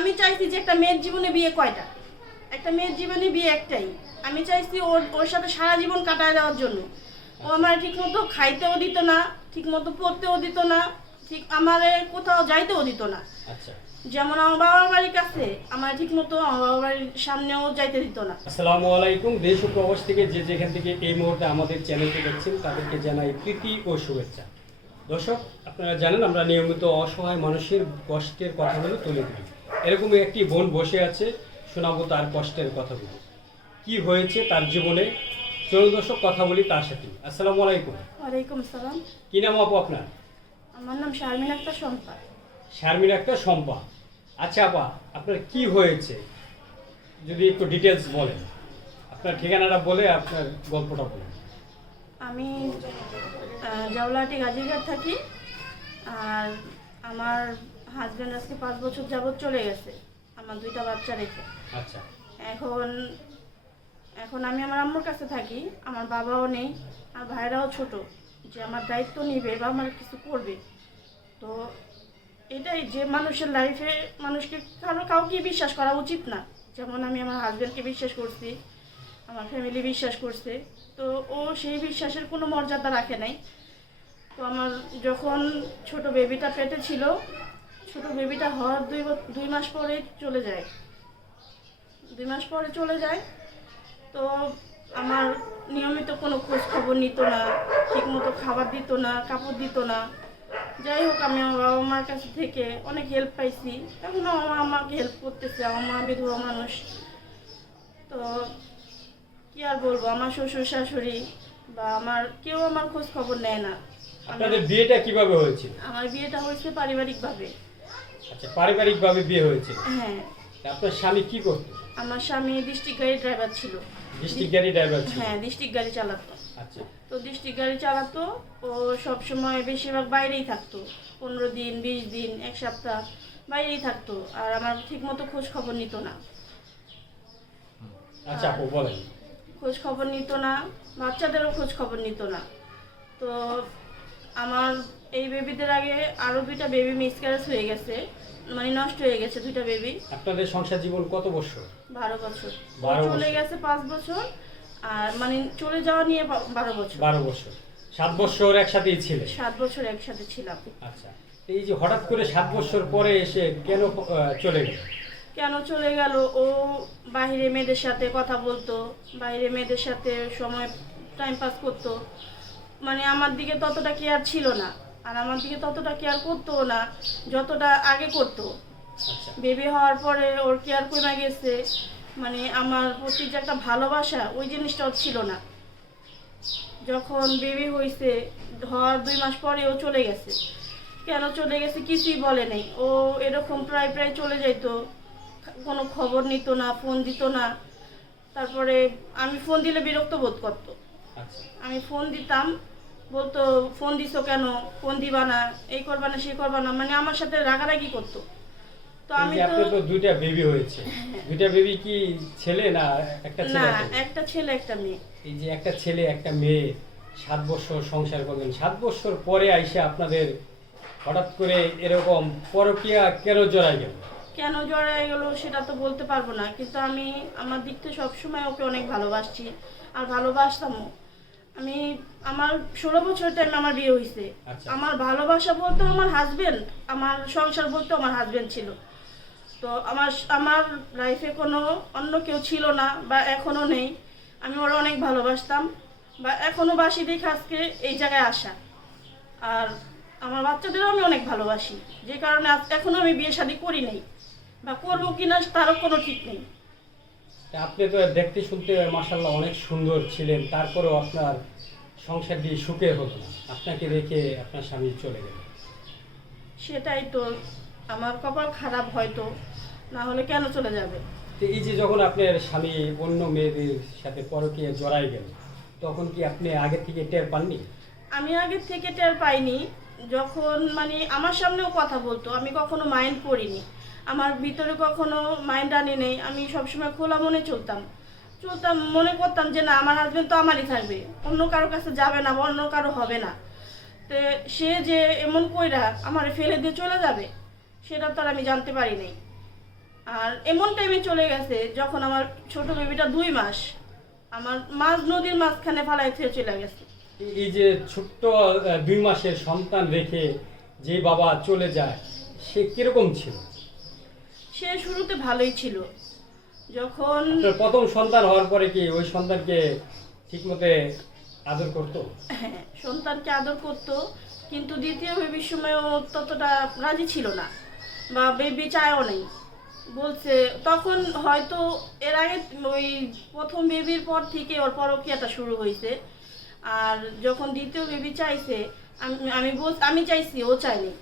আমি চাইছি যে একটা মেয়ের জীবনে বিয়ে কয়টা? একটা মেয়ের জীবনে বিয়ে একটাই। আমি চাইছি ওর ওর সাথে সারা জীবন কাটায় দেওয়ার জন্য। ও আমার ঠিক মতো খাইতেও দিত না ঠিক মতো পড়তেও দিত না ঠিক আমার কোথাও যাইতেও দিত না। আচ্ছা। যেমন আমার বাবার বাড়ির কাছে আমার ঠিক মতো আমার বাবার বাড়ির সামনেও যাইতে দিত না। আসসালামু আলাইকুম দেশ ও প্রবাস থেকে যে যেখান থেকে এই মুহূর্তে আমাদের চ্যানেলটি দেখছেন তাদেরকে জানাই প্রীতি ও শুভেচ্ছা। দর্শক আপনারা জানেন আমরা নিয়মিত অসহায় মানুষের কষ্টের কথাগুলো তুলে ধরি। এরকমই একটি বোন বসে আছে শোনাবো তার কষ্টের কথাগুলো। কি হয়েছে তার জীবনে? চলুন দর্শক কথা বলি তার সাথে। আসসালামু আলাইকুম। ওয়ালাইকুম সালাম কি নাম আপু আপনার? আমার নাম শারমিন আক্তার শম্পা। শারমিন একটা সম্পা আচ্ছা আপা আপনার কি হয়েছে? যদি একটু ডিটেলস বলেন। আপনার ঠিকানাটা বলে আপনার গল্পটা বলেন। আমি জাউলাহাটি গাজীঘাট থাকি। আর আমার হাজব্যান্ড আজকে পাঁচ বছর যাবৎ চলে গেছে আমার দুইটা বাচ্চা রেখে। আচ্ছা। এখন এখন আমি আমার আম্মুর কাছে থাকি আমার বাবাও নেই আর ভাইরাও ছোট যে আমার দায়িত্ব নিবে বা আমার কিছু করবে। তো এটাই যে মানুষের লাইফে মানুষকে কারও কাউকে বিশ্বাস করা উচিত না। যেমন আমি আমার হাজব্যান্ডকে বিশ্বাস করছি আমার ফ্যামিলি বিশ্বাস করছে তো ও সেই বিশ্বাসের কোনো মর্যাদা রাখে নাই। তো আমার যখন ছোট বেবিটা পেটে ছিল ছোট বেবিটা হওয়ার দুই দুই মাস পরে চলে যায়। দুই মাস পরে চলে যায়। তো আমার নিয়মিত কোনো খোঁজ খবর নিত না ঠিকমতো খাবার দিত না কাপড় দিত না। যাই হোক আমি আমার বাবা মার কাছে থেকে অনেক হেল্প পাইছি। এখন আমার আমাকে হেল্প করতেছে আমার মা বিধবা মানুষ। তো কি আর বলব আমার শ্বশুর শাশুড়ি বা আমার কেউ আমার খোঁজ খবর নেয় না। আপনাদের বিয়েটা কীভাবে হয়েছিল আমার বিয়েটা হয়েছে পারিবারিকভাবে। আচ্ছা পারিবারিকভাবে বিয়ে হয়েছিল হ্যাঁ। আপনার স্বামী কি করতো? আমার স্বামী ডিস্ট্রিক্ট গাড়ি ড্রাইভার ছিল। ডিস্ট্রিক্ট গাড়ি ড্রাইভার ছিল? হ্যাঁ ডিস্ট্রিক্ট গাড়ি চালাতো। আচ্ছা। তো ডিস্ট্রিক্ট গাড়ি চালাতো ও সব সময় বেশিরভাগ বাইরেই থাকতো। পনেরো দিন বিশ দিন এক সপ্তাহ বাইরেই থাকতো। আর আমার ঠিকমতো খোঁজ খবর নিত না। আচ্ছা আপু বলেন। খোঁজ খবর নিত না। বাচ্চাদেরও খোঁজ খবর নিত না। তো আমার এই বেবিদের আগে আরও দুইটা বেবি মিসক্যারেজ হয়ে গেছে মানে নষ্ট হয়ে গেছে দুইটা বেবি আপনাদের সংসার জীবন কত বছর? বারো বছর। চলে গেছে পাঁচ বছর আর মানে চলে যাওয়া নিয়ে বারো বছর। বারো বছর। সাত বছর একসাথেই ছিলেন সাত বছর একসাথে ছিলাম। আচ্ছা। এই যে হঠাৎ করে সাত বছর পরে এসে কেন চলে গেল? কেন চলে গেল? ও বাইরে মেয়েদের সাথে কথা বলতো বাইরে মেয়েদের সাথে সময় টাইম পাস করতো। মানে আমার দিকে ততটা কেয়ার ছিল না। আর আমার দিকে ততটা কেয়ার করতো না যতটা আগে করতো। আচ্ছা। বেবি হওয়ার পরে ওর কেয়ার কমে গেছে। মানে আমার প্রতি যে একটা ভালোবাসা ওই জিনিসটা ছিল না। যখন বেবি হয়েছে হওয়ার দুই মাস পরে ও চলে গেছে। কেন চলে গেছে কিছুই বলে নাই। ও এরকম প্রায় প্রায় চলে যাইতো। কোনো খবর নিত না ফোন দিত না। তারপরে আমি ফোন দিলে বিরক্ত বোধ করতো। আচ্ছা। আমি ফোন দিতাম বলতো ফোন দিছো কেন? ফোন দিবা না এই করবা না সেই করবা না। মানে আমার সাথে রাগারাগি করতো। তো আমি তো দুইটা বেবি হয়েছে। দুইটা বেবি কি ছেলে না একটা না ছেলে একটা একটা ছেলে একটা মেয়ে। এই যে একটা ছেলে একটা মেয়ে সাত বছর সংসার করবেন সাত বছর পরে আইসে আপনাদের হঠাৎ করে এরকম পরকিয়া কেন জড়াই গেল? কেন জড়ায় গেলো সেটা তো বলতে পারব না কিন্তু আমি আমার দিক থেকে সবসময় ওকে অনেক ভালোবাসছি। আর ভালোবাসতামও। আমি আমার ষোলো বছর টাইমে আমার বিয়ে হয়েছে আচ্ছা। আমার ভালোবাসা বলতে আমার হাজবেন্ড আমার সংসার বলতে আমার হাজবেন্ড ছিল। তো আমার আমার লাইফে কোনো অন্য কেউ ছিল না বা এখনও নেই। আমি ওরা অনেক ভালোবাসতাম। বা এখনও বাসি দেখে আজকে এই জায়গায় আসা। আর আমার বাচ্চাদেরও আমি অনেক ভালোবাসি। যে কারণে এখনও আমি বিয়ে শাদি করি নাই। বা করব কিনা তারও কোনো ঠিক নেই। আপনি তো দেখতে শুনতে মাসাল্লাহ অনেক সুন্দর ছিলেন তারপরেও আপনার সংসারটি সুখের হতো না। আপনাকে রেখে আপনার স্বামী চলে গেল। সেটাই তো আমার কপাল খারাপ হয়তো না হলে কেন চলে যাবে? তো এই যে যখন আপনার স্বামী অন্য মেয়েদের সাথে পরকিয়া জড়াই গেল তখন কি আপনি আগে থেকে টের পাননি? আমি আগে থেকে টের পাইনি যখন মানে আমার সামনেও কথা বলতো আমি কখনো মাইন্ড করিনি। আমার ভিতরে কখনো মাইন্ড আনি নেই। আমি সবসময় খোলা মনে চলতাম। চলতাম, মনে করতাম যে না, আমার হাজবেন্ড তো আমারই থাকবে। অন্য কারও কাছে যাবে না বা অন্য কারও হবে না। তো সে যে এমন কইরা আমার ফেলে দিয়ে চলে যাবে, সেটা তো আর আমি জানতে পারি নাই। আর এমন টাইমে চলে গেছে, যখন আমার ছোট বেবিটা দুই মাস, আমার মাঝ নদীর মাঝখানে ফালাই থেকে চলে গেছে। এই যে ছোট্ট দুই মাসের সন্তান রেখে যে বাবা চলে যায়, সে কীরকম ছিল? সে শুরুতে ভালোই ছিল। যখন প্রথম সন্তান হওয়ার পরে কি ওই সন্তানকে ঠিকমতো আদর করতো? হ্যাঁ সন্তানকে আদর করতো কিন্তু দ্বিতীয় বেবির সময় ও ততটা রাজি ছিল না বা বেবি চায়ও নেই। বলছে তখন হয়তো এর আগে ওই প্রথম বেবির পর থেকে ওর পরকিয়াটা শুরু হয়েছে আর যখন দ্বিতীয় বেবি চাইছে আমি আমি বল আমি চাইছি ও চাইনি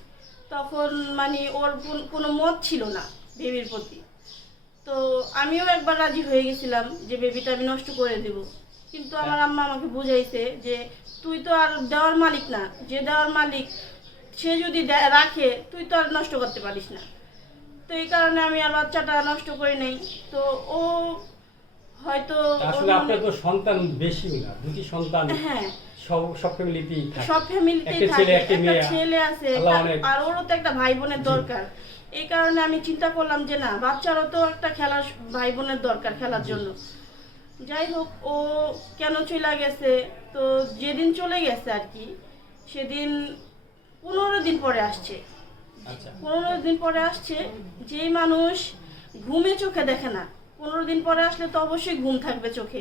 তখন মানে ওর কোনো মত ছিল না। বেবির প্রতি। তো আমিও একবার রাজি হয়ে গেছিলাম যে বেবিটা আমি নষ্ট করে দেব। কিন্তু আমার আম্মা আমাকে বুঝাইছে যে তুই তো আর দেওয়ার মালিক না। যে দেওয়ার মালিক সে যদি রাখে তুই তো আর নষ্ট করতে পারিস না। তো এই কারণে আমি আর বাচ্চাটা নষ্ট করি নাই। তো ও হয়তো আসলে আপনার তো সন্তান বেশি না দুটি সন্তান হ্যাঁ। সব সব ফ্যামিলিতেই থাকে সব ফ্যামিলিতেই একটা থাকে ছেলে, একটা। ছেলে আছে আর ওরও তো একটা ভাই বোনের দরকার। এই কারণে আমি চিন্তা করলাম যে না বাচ্চারও তো একটা খেলার ভাই বোনের দরকার খেলার জন্য। যাই হোক ও কেন চলে গেছে? তো যেদিন চলে গেছে আর কি সেদিন পনেরো দিন পরে আসছে। আচ্ছা। পনেরো দিন পরে আসছে যেই মানুষ ঘুমে চোখে দেখে না পনেরো দিন পরে আসলে তো অবশ্যই ঘুম থাকবে চোখে।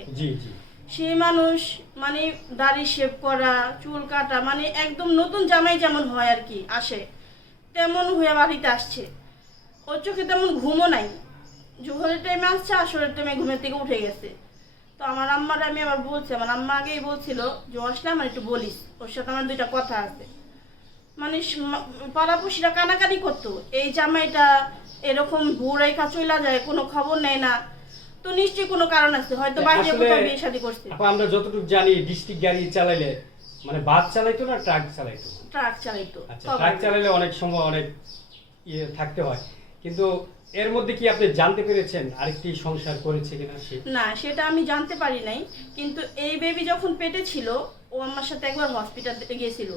সেই মানুষ মানে দাড়ি শেভ করা চুল কাটা মানে একদম নতুন জামাই যেমন হয় আর কি আসে। তেমন হয়ে বাড়িতে আসছে। ওর চোখে তেমন ঘুমও নাই। জোহরের টাইমে আসছে আসরের টাইমে ঘুমের থেকে উঠে গেছে। তো আমার আম্মার আমি আবার বলছি আমার আম্মা আগেই বলছিল যে আসলে আমার একটু বলিস ওর সাথে আমার দুইটা কথা আছে। মানে পাড়াপড়শিরা কানাকানি করতো এই জামাইটা এরকম বুড়াই চইলা যায় কোনো খবর নেয় না। তো নিশ্চয়ই কোনো কারণ আছে হয়তো বাইরে কোথাও বিয়ে শাদী করছে। আমরা যতটুকু জানি ডিস্ট্রিক্ট গাড়ি চালাইলে মানে বাস চালাইতো না ট্রাক চালাইতো? ট্রাক চালাইতো। আচ্ছা ট্রাক চালালে অনেক সময় অনেক ইয়ে থাকতে হয়। কিন্তু এর মধ্যে কি আপনি জানতে পেরেছেন আরেকটি সংসার করেছে কিনা সে? না সেটা আমি জানতে পারি নাই। কিন্তু এই বেবি যখন পেটে ছিল ও আমার সাথে একবার হসপিটাল গিয়েছিল।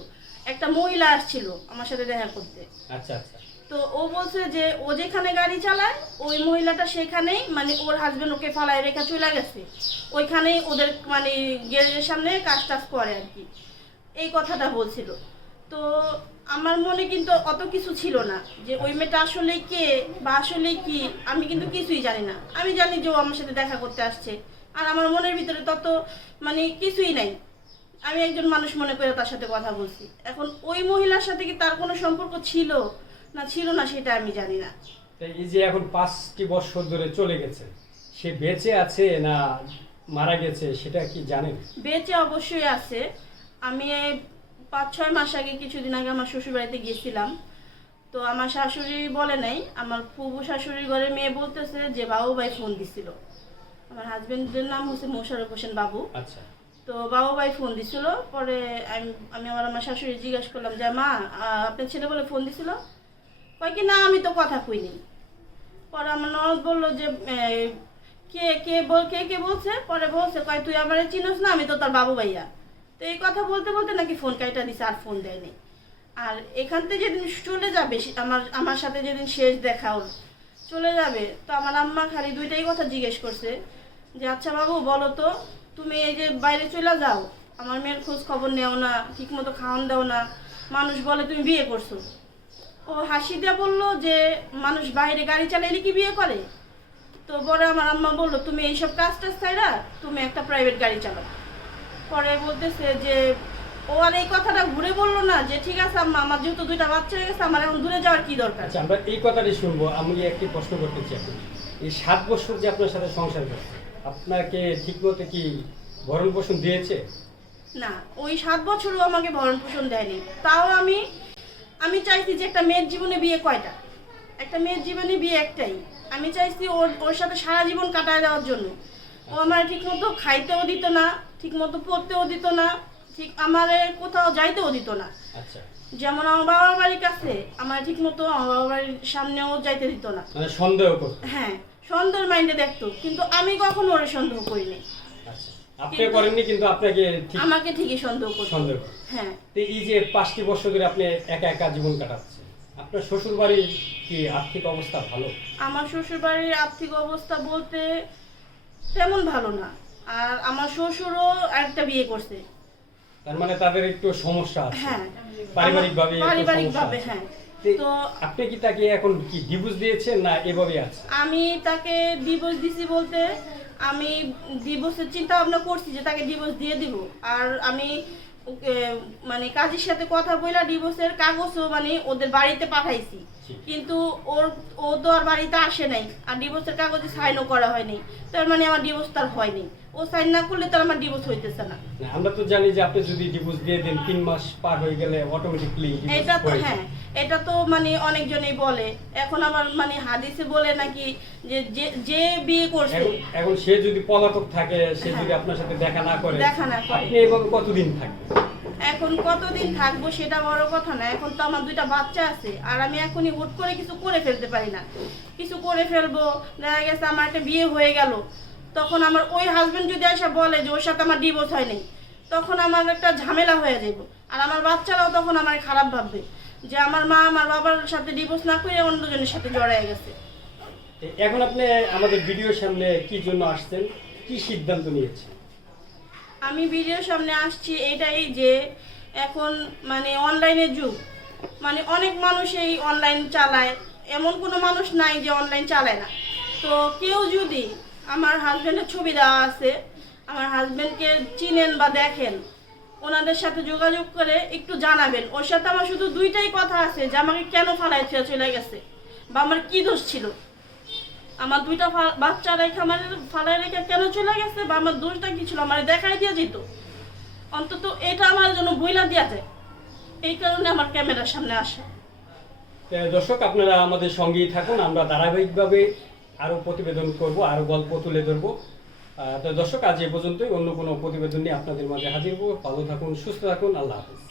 একটা মহিলা আসছিল আমার সাথে দেখা করতে। আচ্ছা আচ্ছা। তো ও বলছে যে ও যেখানে গাড়ি চালায়, ওই মহিলাটা সেখানেই মানে ওর হাজবেন্ড ওকে ফালায় রেখা চলে গেছে। ওইখানেই ওদের মানে গ্যারেজের সামনে কাজ টাজ করে আর কি। এই কথাটা বলছিল। তো আমার মনে কিন্তু অত কিছু ছিল না যে ওই মেয়েটা আসলে কে বা আসলে কি, আমি কিন্তু কিছুই জানি না। আমি জানি যে ও আমার সাথে দেখা করতে আসছে। আর আমার মনের ভিতরে তত মানে কিছুই নাই। আমি একজন মানুষ মনে করে তার সাথে কথা বলছি। এখন ওই মহিলার সাথে কি তার কোনো সম্পর্ক ছিল? না ছিল না সেটা আমি জানি না। এই যে এখন পাঁচটি বছর ধরে চলে গেছে সে বেঁচে আছে না মারা গেছে সেটা কি জানেন? বেঁচে অবশ্যই আছে। আমি পাঁচ ছয় মাস আগে কিছুদিন আগে আমার শ্বশুর বাড়িতে গিয়েছিলাম। তো আমার শাশুড়ি বলে নাই আমার ফুবু শাশুড়ির ঘরে মেয়ে বলতেছে যে বাবু ভাই ফোন দিছিল। আমার হাজবেন্ডের নাম হচ্ছে মোশারফ হোসেন বাবু। আচ্ছা। তো বাবু ভাই ফোন দিছিল পরে আমি আমি আমার আমার শাশুড়ি জিজ্ঞাসা করলাম যে মা আপনার ছেলে বলে ফোন দিছিল? কয় কি, না, আমি তো কথা কইনি। পরে আমার ননদ বলল যে কে কে বল, কে কে বলছে? পরে বলছে, কয়, তুই আমার চিনোস না, আমি তো তার বাবু ভাইয়া। তো এই কথা বলতে বলতে নাকি ফোন কাইটা দিছে আর ফোন দেয়নি আর এখান থেকে যেদিন চলে যাবে আমার আমার সাথে যেদিন শেষ দেখা ওর চলে যাবে, তো আমার আম্মা খালি দুইটাই কথা জিজ্ঞেস করছে যে আচ্ছা বাবু, বলো তো, তুমি এই যে বাইরে চলে যাও, আমার মেয়ের খোঁজ খবর নেও না ঠিক মতো খাওয়ান দাও না, মানুষ বলে তুমি বিয়ে করছ। ও হাসি দিয়ে বলল যে মানুষ বাইরে গাড়ি চালাইলে কি বিয়ে করে? তো পরে আমার আম্মা বলল তুমি এইসব কাজ টাজ ছাইরা তুমি একটা প্রাইভেট গাড়ি চালাও। পরে বলতেছে যে ও আর এই কথাটা ঘুরে বলল না যে ঠিক আছে আম্মা আমার যেহেতু দুইটা বাচ্চা হয়ে গেছে আমার এখন দূরে যাওয়ার কি দরকার? আচ্ছা আমরা এই কথাটি শুনব। আমি একটি প্রশ্ন করতে চাই এই সাত বছর যে আপনার সাথে সংসার করছে আপনাকে ঠিকমতো কি ভরণ পোষণ দিয়েছে? না ওই সাত বছরও আমাকে ভরণ পোষণ দেয়নি। তাও আমি আমি চাইছি যে একটা মেয়ের জীবনে বিয়ে কয়টা? একটা মেয়ের জীবনে বিয়ে একটাই। আমি চাইছি ওর ওর সাথে সারা জীবন কাটায় দেওয়ার জন্য। ও আমার ঠিক মতো খাইতেও দিত না ঠিক মতো পড়তেও দিত না ঠিক আমার কোথাও যাইতেও দিত না। আচ্ছা। যেমন আমার বাবার বাড়ির কাছে আমার ঠিক মতো আমার বাবার বাড়ির সামনেও যাইতে দিত না। মানে সন্দেহ হ্যাঁ সন্দেহ মাইন্ডে দেখতো কিন্তু আমি কখনো ওরে সন্দেহ করিনি। আপনি করেননি কিন্তু আপনাকে ঠিক আমাকে ঠিকই সন্দেহ করতো সন্দেহ হ্যাঁ। তো এই যে পাঁচটি বছর ধরে আপনি একা একা জীবন কাটাচ্ছেন আপনার শ্বশুর বাড়ির কি আর্থিক অবস্থা ভালো? আমার শ্বশুর বাড়ির আর্থিক অবস্থা বলতে তেমন ভালো না। আর আমার শ্বশুরও একটা বিয়ে করছে। তার মানে তাদের একটু সমস্যা আছে। হ্যাঁ। পারিবারিকভাবে একটু পারিবারিকভাবে সমস্যা হ্যাঁ। তো তো আপনি কি তাকে এখন কি ডিভোর্স দিয়েছেন না এভাবে আছে আমি তাকে ডিভোর্স দিছি বলতে আমি ডিভোর্সের চিন্তা ভাবনা করছি যে তাকে ডিভোর্স দিয়ে দিব আর আমি মানে কাজের সাথে কথা বইলা ডিভোর্সের কাগজও মানে ওদের বাড়িতে পাঠাইছি। কিন্তু ওর ও তো আর বাড়িতে আসে নাই আর ডিভোর্সের কাগজে সাইনও করা হয়নি। তার মানে আমার ডিভোর্স তার হয়নি। ও সাইন না করলে তার আমার ডিভোর্স হইতেছে না। আমরা তো জানি যে আপনি যদি ডিভোর্স দিয়ে দেন তিন মাস পার হয়ে গেলে অটোমেটিকলি এটা তো হ্যাঁ এটা তো মানে অনেকজনেই বলে। এখন আমার মানে হাদিসে বলে নাকি যে যে- বিয়ে করছে। এখন সে যদি পলাতক থাকে সে যদি। আপনার সাথে দেখা না করে দেখা না করে। আপনি এভাবে কতদিন থাকবেন? এখন কতদিন থাকব সেটা বড় কথা না, এখন তো আমার দুইটা বাচ্চা আছে, আর আমি এখনই হুট করে কিছু করে ফেলতে পারি না। কিছু করে ফেলব, দেখা গেছে আমার একটা বিয়ে হয়ে গেল, তখন আমার ওই হাজবেন্ড যদি এসে বলে যে ওর সাথে আমার ডিভোর্স হয়নি, তখন আমার একটা ঝামেলা হয়ে যাব আর আমার বাচ্চারাও তখন আমার খারাপ ভাববে, যে আমার মা আমার বাবার সাথে ডিভোর্স না করে অন্যজনের সাথে জড়ায় গেছে। এখন আপনি আমাদের ভিডিওর সামনে কি জন্য আসছেন? কি সিদ্ধান্ত নিয়েছেন? আমি ভিডিওর সামনে আসছি এটাই যে এখন মানে অনলাইনের যুগ। মানে অনেক মানুষ এই অনলাইন চালায়। এমন কোনো মানুষ নাই যে অনলাইন চালায় না। তো কেউ যদি আমার হাজব্যান্ডের ছবি দেওয়া আছে, আমার হাজব্যান্ডকে চিনেন বা দেখেন, ওনাদের সাথে যোগাযোগ করে একটু জানাবেন। ওর সাথে আমার শুধু দুইটাই কথা আছে যে আমাকে কেন ফালাই ছেড়ে চলে গেছে? বা আমার কী দোষ ছিল? আমার দুইটা বাচ্চা রেখে আমার ফালাই রেখে কেন চলে গেছে? বা আমার দোষটা কি ছিল? আমার দেখাই দিয়ে যেত। অন্তত এটা আমার জন্য বইলা দেওয়া যায় এই কারণে আমার ক্যামেরার সামনে আসা। দর্শক, আপনারা আমাদের সঙ্গেই থাকুন। আমরা ধারাবাহিকভাবে আরও প্রতিবেদন করব আরও গল্প তুলে ধরবো। তো দর্শক, আজ এ পর্যন্তই। অন্য কোনো প্রতিবেদন নিয়ে আপনাদের মাঝে হাজির হব। ভালো থাকুন, সুস্থ থাকুন। আল্লাহ হাফিজ।